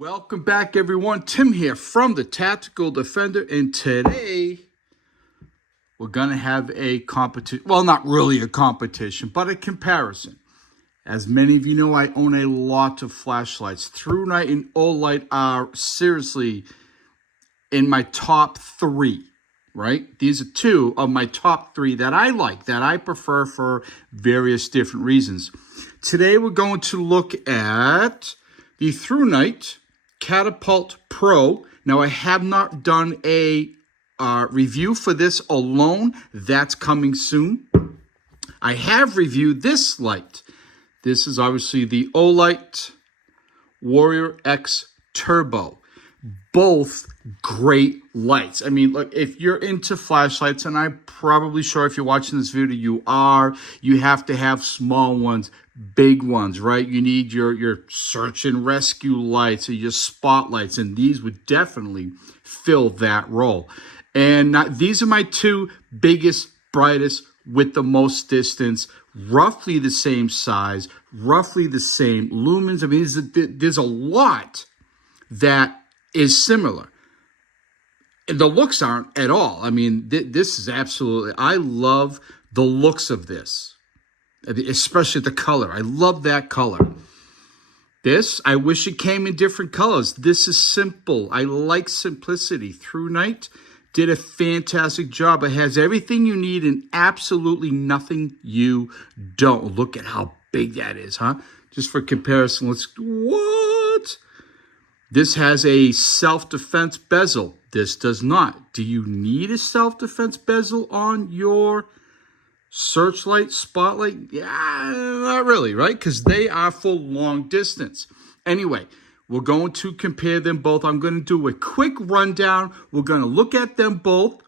Welcome back, everyone. Tim here from the Tactical Defender, and today we're going to have a competition. Well, not really a competition, but a comparison. As many of you know, I own a lot of flashlights. Thrunite and Olight are seriously in my top three, right? These are two of my top three that I like, that I prefer for various different reasons. Today we're going to look at the Thrunite Catapult Pro. Now, I have not done a review for this alone. That's coming soon. I have reviewed this light. This is obviously the Olight Warrior X Turbo. Both great lights. I mean, look, if you're into flashlights, and I'm probably sure if you're watching this video, you have to have small ones, big ones, right? You need your search and rescue lights or your spotlights, and these would definitely fill that role. And these are my two biggest, brightest, with the most distance, roughly the same size, roughly the same lumens. I mean, there's a lot that is similar. The looks aren't at all. I mean, this is absolutely, I love the looks of this, especially the color. I love that color. This, I wish it came in different colors. This is simple. I like simplicity. Thrunite did a fantastic job. It has everything you need and absolutely nothing you don't. Look at how big that is, huh? Just for comparison, what? This has a self-defense bezel. This does not. Do you need a self-defense bezel on your searchlight, spotlight? Yeah, not really, right? Because they are for long distance. Anyway, we're going to compare them both. I'm going to do a quick rundown. We're going to look at them both,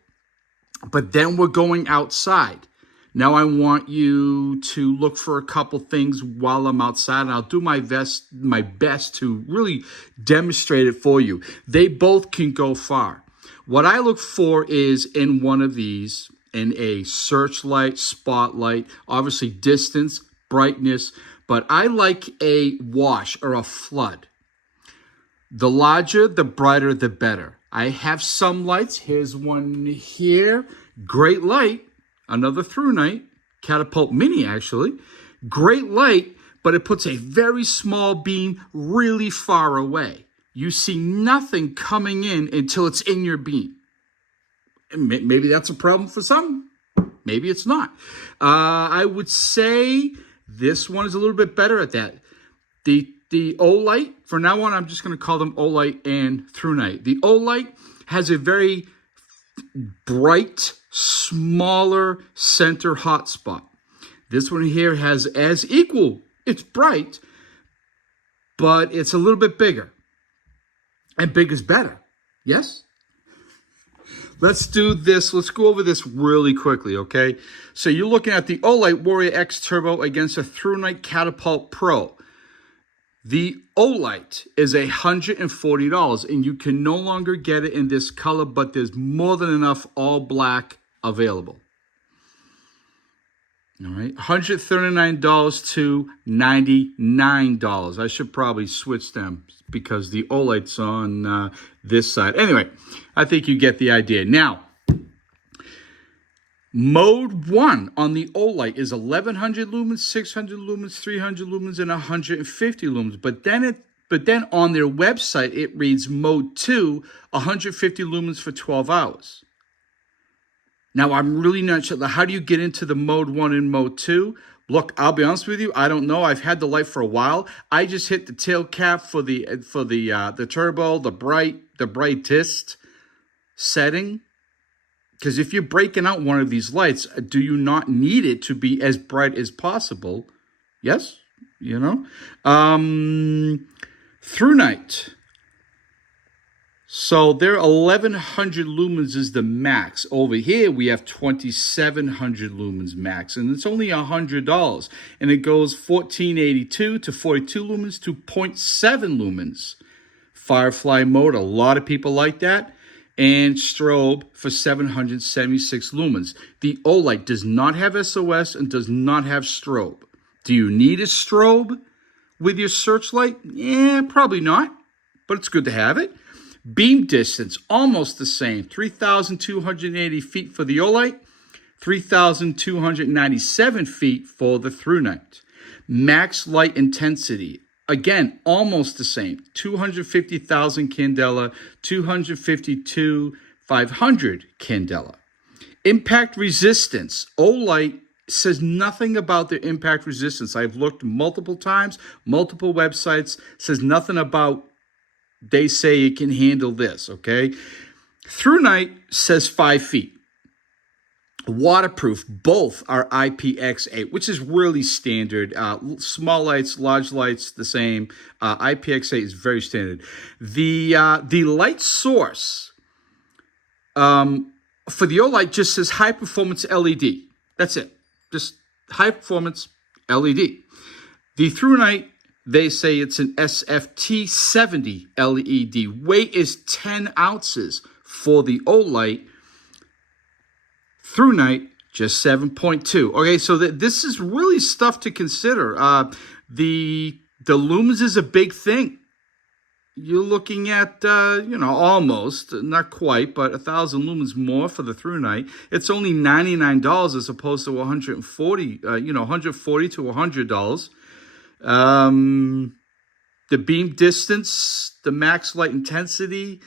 but then we're going outside. Now I want you to look for a couple things while I'm outside, and I'll do my best to really demonstrate it for you. They both can go far. What I look for is in one of these, in a searchlight, spotlight, obviously distance, brightness, but I like a wash or a flood. The larger, the brighter, the better. I have some lights. Here's one here. Great light. Another Thrunite, Catapult Mini actually. Great light, but it puts a very small beam really far away. You see nothing coming in until it's in your beam. And maybe that's a problem for some. Maybe it's not. I would say this one is a little bit better at that. The Olight, from now on, I'm just going to call them Olight and Thrunite. The Olight has a very bright, smaller center hotspot. This one here has as equal. It's bright, but it's a little bit bigger. And big is better. Yes? Let's do this. Let's go over this really quickly, okay? So you're looking at the Olight Warrior X Turbo against a Thrunite Catapult Pro. The Olight is $140, and you can no longer get it in this color, but there's more than enough all black available. All right, $139 to $99. I should probably switch them because the Olight's on this side. Anyway, I think you get the idea. Now, Mode 1 on the Olight is 1100 lumens, 600 lumens, 300 lumens, and 150 lumens. But then on their website, it reads Mode 2, 150 lumens for 12 hours. Now, I'm really not sure. How do you get into the Mode 1 and Mode 2? Look, I'll be honest with you. I don't know. I've had the light for a while. I just hit the tail cap for the turbo, the brightest setting. Because if you're breaking out one of these lights, do you not need it to be as bright as possible? Yes, you know. Thrunite. So their 1100 lumens is the max. Over here, we have 2700 lumens max, and it's only $100. And it goes 1482 to 42 lumens to 0.7 lumens. Firefly mode, a lot of people like that. And strobe for 776 lumens. The Olight does not have SOS and does not have strobe. Do you need a strobe with your searchlight? Yeah, probably not. but it's good to have it. Beam distance, almost the same. 3,280 feet for the Olight, 3,297 feet for the Thrunite. Max light intensity, again, almost the same. 250,000 candela, 252,500 candela. Impact resistance, Olight says nothing about their impact resistance. I've looked multiple times, multiple websites, says nothing about they say it can handle this, okay? Thrunite says 5 feet. Waterproof, both are IPX8, which is really standard. Small lights, large lights, the same. IPX8 is very standard. The light source for the Olight just says high performance LED. That's it. Just high performance LED. The Thrunite, they say it's an SFT 70 LED. Weight is 10 ounces for the Olight. Thrunite, just 7.2. Okay, so this is really stuff to consider. The lumens is a big thing. You're looking at, almost, not quite, but 1,000 lumens more for the Thrunite. It's only $99 as opposed to $140 to $100. The beam distance, the max light intensity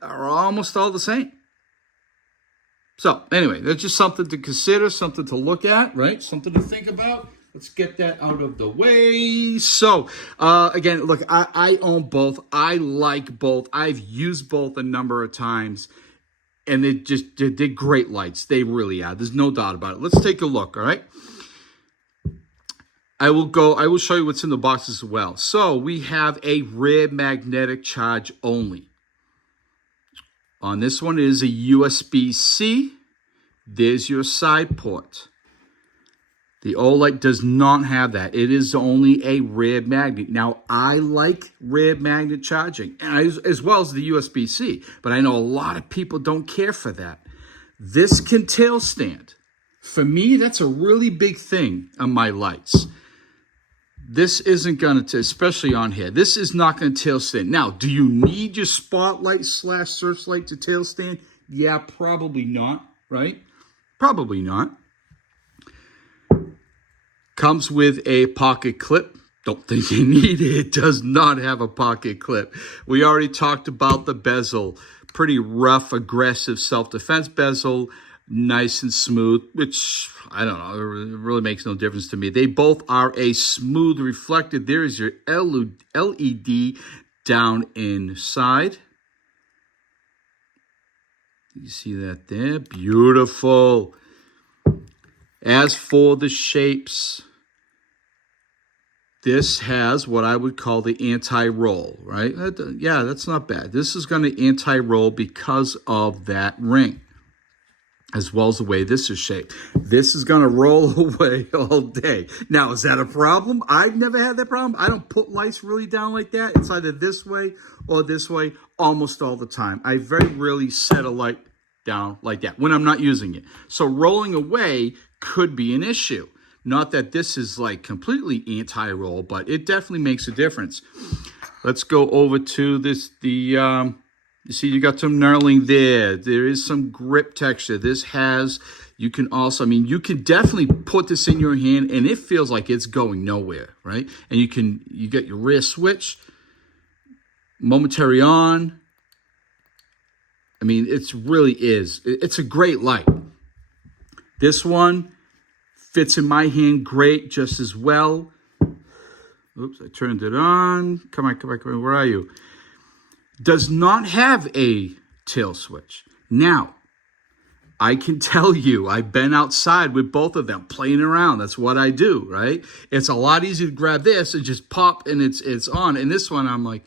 are almost all the same. So anyway, that's just something to consider, something to look at, right? Something to think about. Let's get that out of the way. So again, look, I own both. I like both. I've used both a number of times, and they're great lights. They really are. There's no doubt about it. Let's take a look, all right? I will show you what's in the box as well. So we have a rear magnetic charge only. On this one is a USB-C. There's your side port. The Olight does not have that. It is only a rear magnet. Now, I like rear magnet charging, as well as the USB-C, but I know a lot of people don't care for that. This can tail stand. For me, that's a really big thing on my lights. This isn't going to, especially on here, this is not going to tail stand. Now, do you need your spotlight / searchlight to tail stand? Yeah, probably not, right? Probably not. Comes with a pocket clip. Don't think you need it. It does not have a pocket clip. We already talked about the bezel. Pretty rough, aggressive self-defense bezel. Nice and smooth, which, I don't know, it really makes no difference to me. They both are a smooth reflected. There is your LED down inside. You see that there? Beautiful. As for the shapes, this has what I would call the anti-roll, right? Yeah, that's not bad. This is going to anti-roll because of that ring, as well as the way this is shaped. This is going to roll away all day. Now, is that a problem? I've never had that problem. I don't put lights really down like that. It's either this way or this way almost all the time. I very rarely set a light down like that when I'm not using it. So rolling away could be an issue. Not that this is like completely anti-roll, but it definitely makes a difference. Let's go over to this, you see, you got some knurling there. There is some grip texture. This has, you can also, you can definitely put this in your hand and it feels like it's going nowhere, right? And you get your rear switch, momentary on. It really is. It's a great light. This one fits in my hand great just as well. Oops, I turned it on. Come on, where are you? Does not have a tail switch. Now, I can tell you, I've been outside with both of them, playing around. That's what I do, right? It's a lot easier to grab this and just pop and it's on. And this one, I'm like,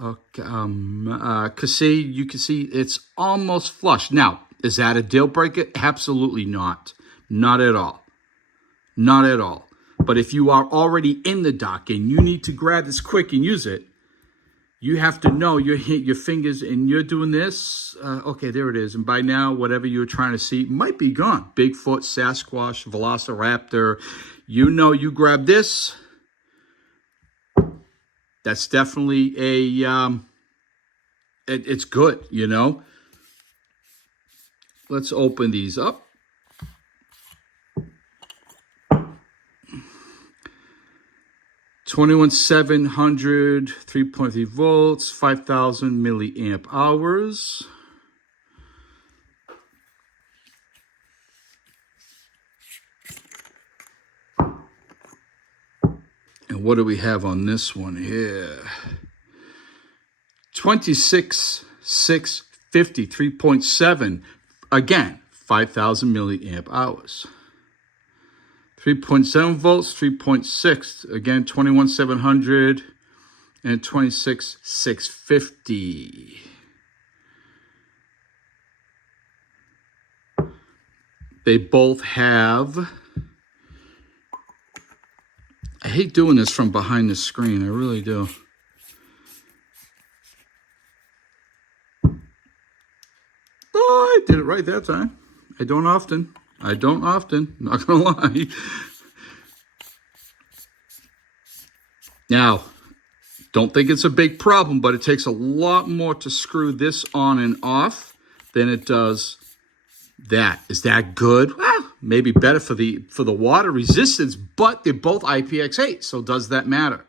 okay, you can see it's almost flush. Now, is that a deal breaker? Absolutely not. Not at all. Not at all. But if you are already in the dock and you need to grab this quick and use it, you have to know you're hitting your fingers and you're doing this. Okay, there it is. And by now, whatever you're trying to see might be gone. Bigfoot, Sasquatch, Velociraptor. You grab this. That's definitely a it's good, you know. Let's open these up. $21,700, 3.3 volts, 5,000 milliamp hours. And what do we have on this one here? 26,650, 3.7. Again, 5,000 milliamp hours. 3.7 volts, 3.6. Again, 21,700 and 26,650. They both have... I hate doing this from behind the screen. I really do. Oh, I did it right that time. I don't often. Not gonna lie. Now, don't think it's a big problem, but it takes a lot more to screw this on and off than it does that. Is that good? Well, maybe better for the water resistance, but they're both IPX8, so does that matter?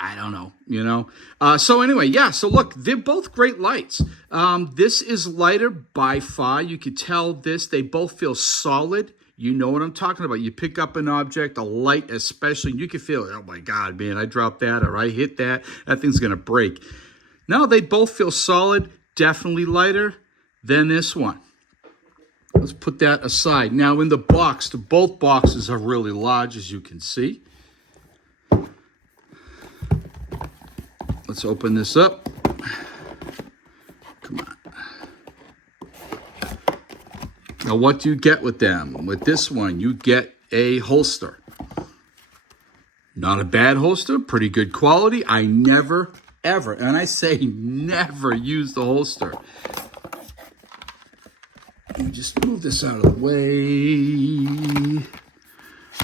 I don't know, you know. So anyway, yeah, so look, they're both great lights. This is lighter by far. You could tell this. They both feel solid. You know what I'm talking about. You pick up an object, a light especially, and you can feel, oh my God, man, I dropped that or I hit that. That thing's going to break. No, they both feel solid, definitely lighter than this one. Let's put that aside. Now in the box, both boxes are really large, as you can see. Let's open this up. Come on. Now, what do you get with them? With this one, you get a holster. Not a bad holster, pretty good quality. I never, ever, and I say never use the holster. Let me just move this out of the way.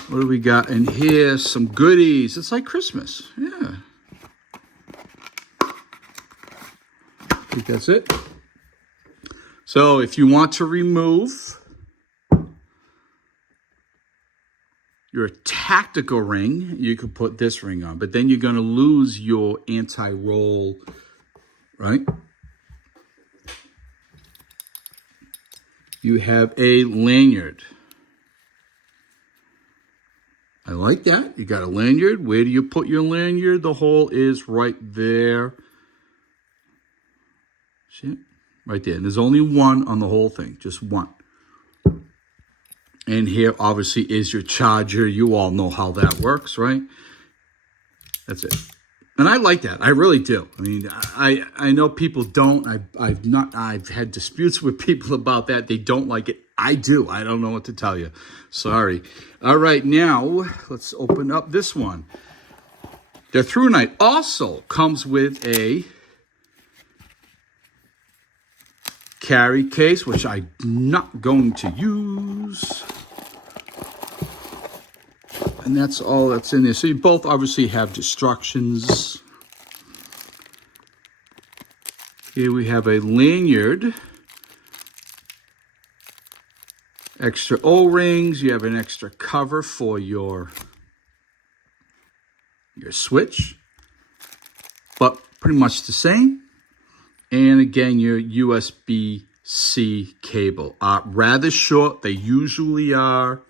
What do we got in here? Some goodies. It's like Christmas. Yeah. I think that's it. So if you want to remove your tactical ring, you could put this ring on. But then you're going to lose your anti-roll, right? You have a lanyard. I like that. You got a lanyard. Where do you put your lanyard? The hole is right there. See it? Right there. And there's only one on the whole thing. Just one. And here, obviously, is your charger. You all know how that works, right? That's it. And I like that. I really do. I mean, I know people don't. I've had disputes with people about that. They don't like it. I do. I don't know what to tell you. Sorry. All right, now let's open up this one. The Thrunite also comes with a carry case, which I'm not going to use. And that's all that's in there. So you both obviously have instructions. Here we have a lanyard. Extra O-rings. You have an extra cover for your switch. But pretty much the same. And again, your USB-C cable. Rather short. They usually are.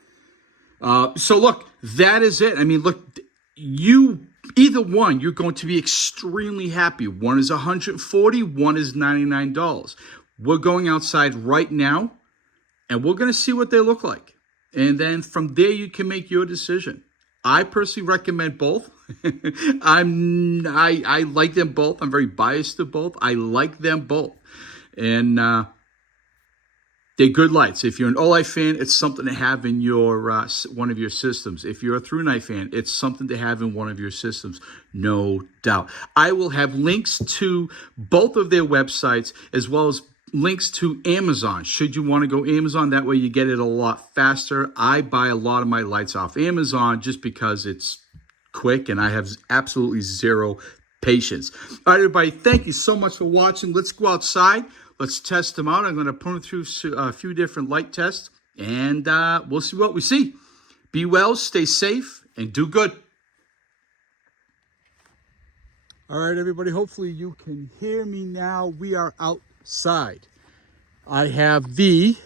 So look, that is it. I mean, look, either one, you're going to be extremely happy. One is $140, one is $99. We're going outside right now, and we're going to see what they look like. And then from there, you can make your decision. I personally recommend both. I like them both. I'm very biased to both. I like them both. And they're good lights. If you're an Olight fan, it's something to have in your one of your systems. If you're a Thrunite fan, it's something to have in one of your systems, no doubt. I will have links to both of their websites as well as links to Amazon. Should you want to go Amazon, that way you get it a lot faster. I buy a lot of my lights off Amazon just because it's quick and I have absolutely zero patience. All right, everybody, thank you so much for watching. Let's go outside. Let's test them out. I'm going to put them through a few different light tests, and we'll see what we see. Be well, stay safe, and do good. All right, everybody, hopefully you can hear me now. We are outside. I have the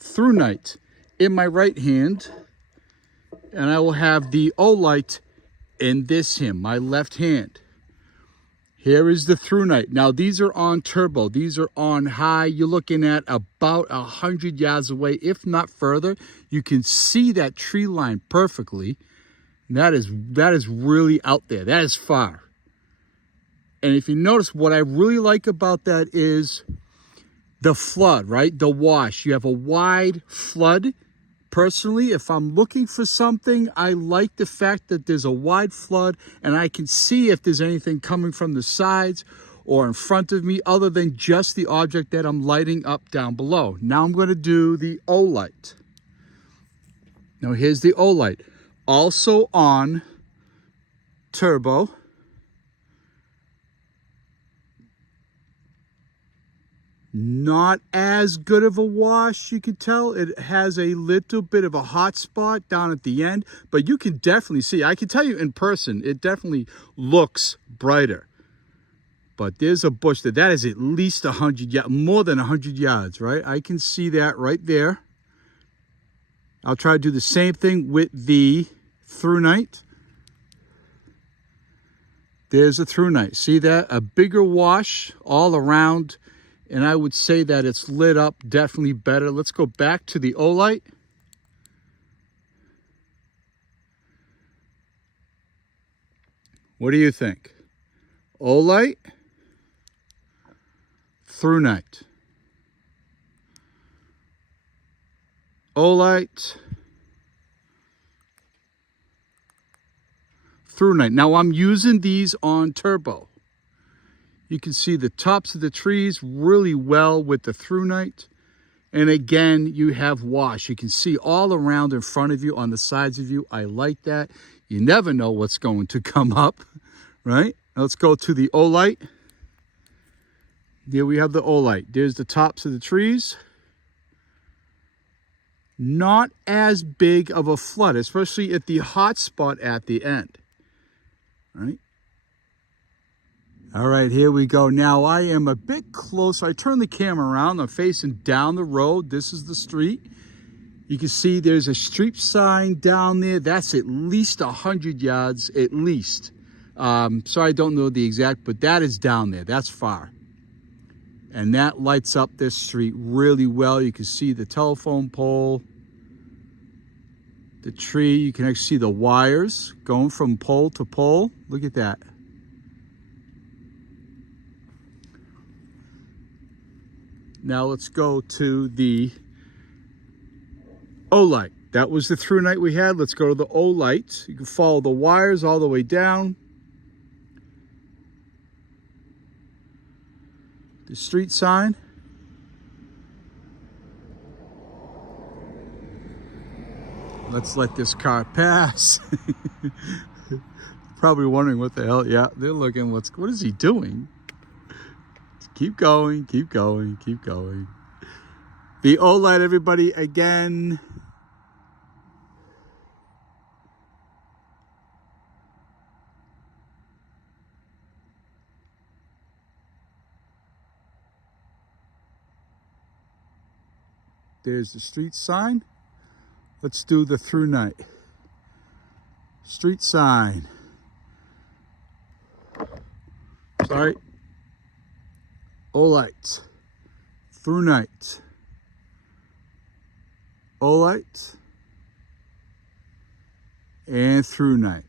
Thrunite in my right hand, and I will have the Olight in this hand, my left hand. Here is the Thrunite. Now, these are on turbo. These are on high. You're looking at about 100 yards away, if not further. You can see that tree line perfectly. That is really out there. That is far. And if you notice, what I really like about that is the flood, right? The wash. You have a wide flood. Personally, if I'm looking for something, I like the fact that there's a wide flood and I can see if there's anything coming from the sides or in front of me other than just the object that I'm lighting up down below. Now I'm going to do the Olight. Now here's the Olight. Also on turbo. Not as good of a wash, you can tell. It has a little bit of a hot spot down at the end, but you can definitely see. I can tell you in person, it definitely looks brighter. But there's a bush there. That is at least 100 yards, more than 100 yards, right? I can see that right there. I'll try to do the same thing with the Thrunite. There's a Thrunite. See that? A bigger wash all around. And I would say that it's lit up definitely better. Let's go back to the Olight. What do you think? Olight, Thrunite. Olight, Thrunite. Now I'm using these on turbo. You can see the tops of the trees really well with the Thrunite. And again, you have wash. You can see all around in front of you, on the sides of you. I like that. You never know what's going to come up, right? Now let's go to the Olight. There we have the Olight. There's the tops of the trees. Not as big of a flood, especially at the hot spot at the end, right? All right, here we go. Now I am a bit closer. I turn the camera around. I'm facing down the road. This is the street. You can see there's a street sign down there. That's at least 100 yards, at least. So I don't know the exact, but that is down there. That's far. And that lights up this street really well. You can see the telephone pole, the tree. You can actually see the wires going from pole to pole. Look at that. Now let's go to the Olight. That was the Thrunite we had. Let's go to the Olight. You can follow the wires all the way down. The street sign. Let's let this car pass. Probably wondering what the hell. Yeah, they're looking. What is he doing? Keep going, keep going, keep going. The Olight, everybody, again. There's the street sign. Let's do the Thrunite. Street sign. Sorry. Olight, Thrunite, Olight, and Thrunite.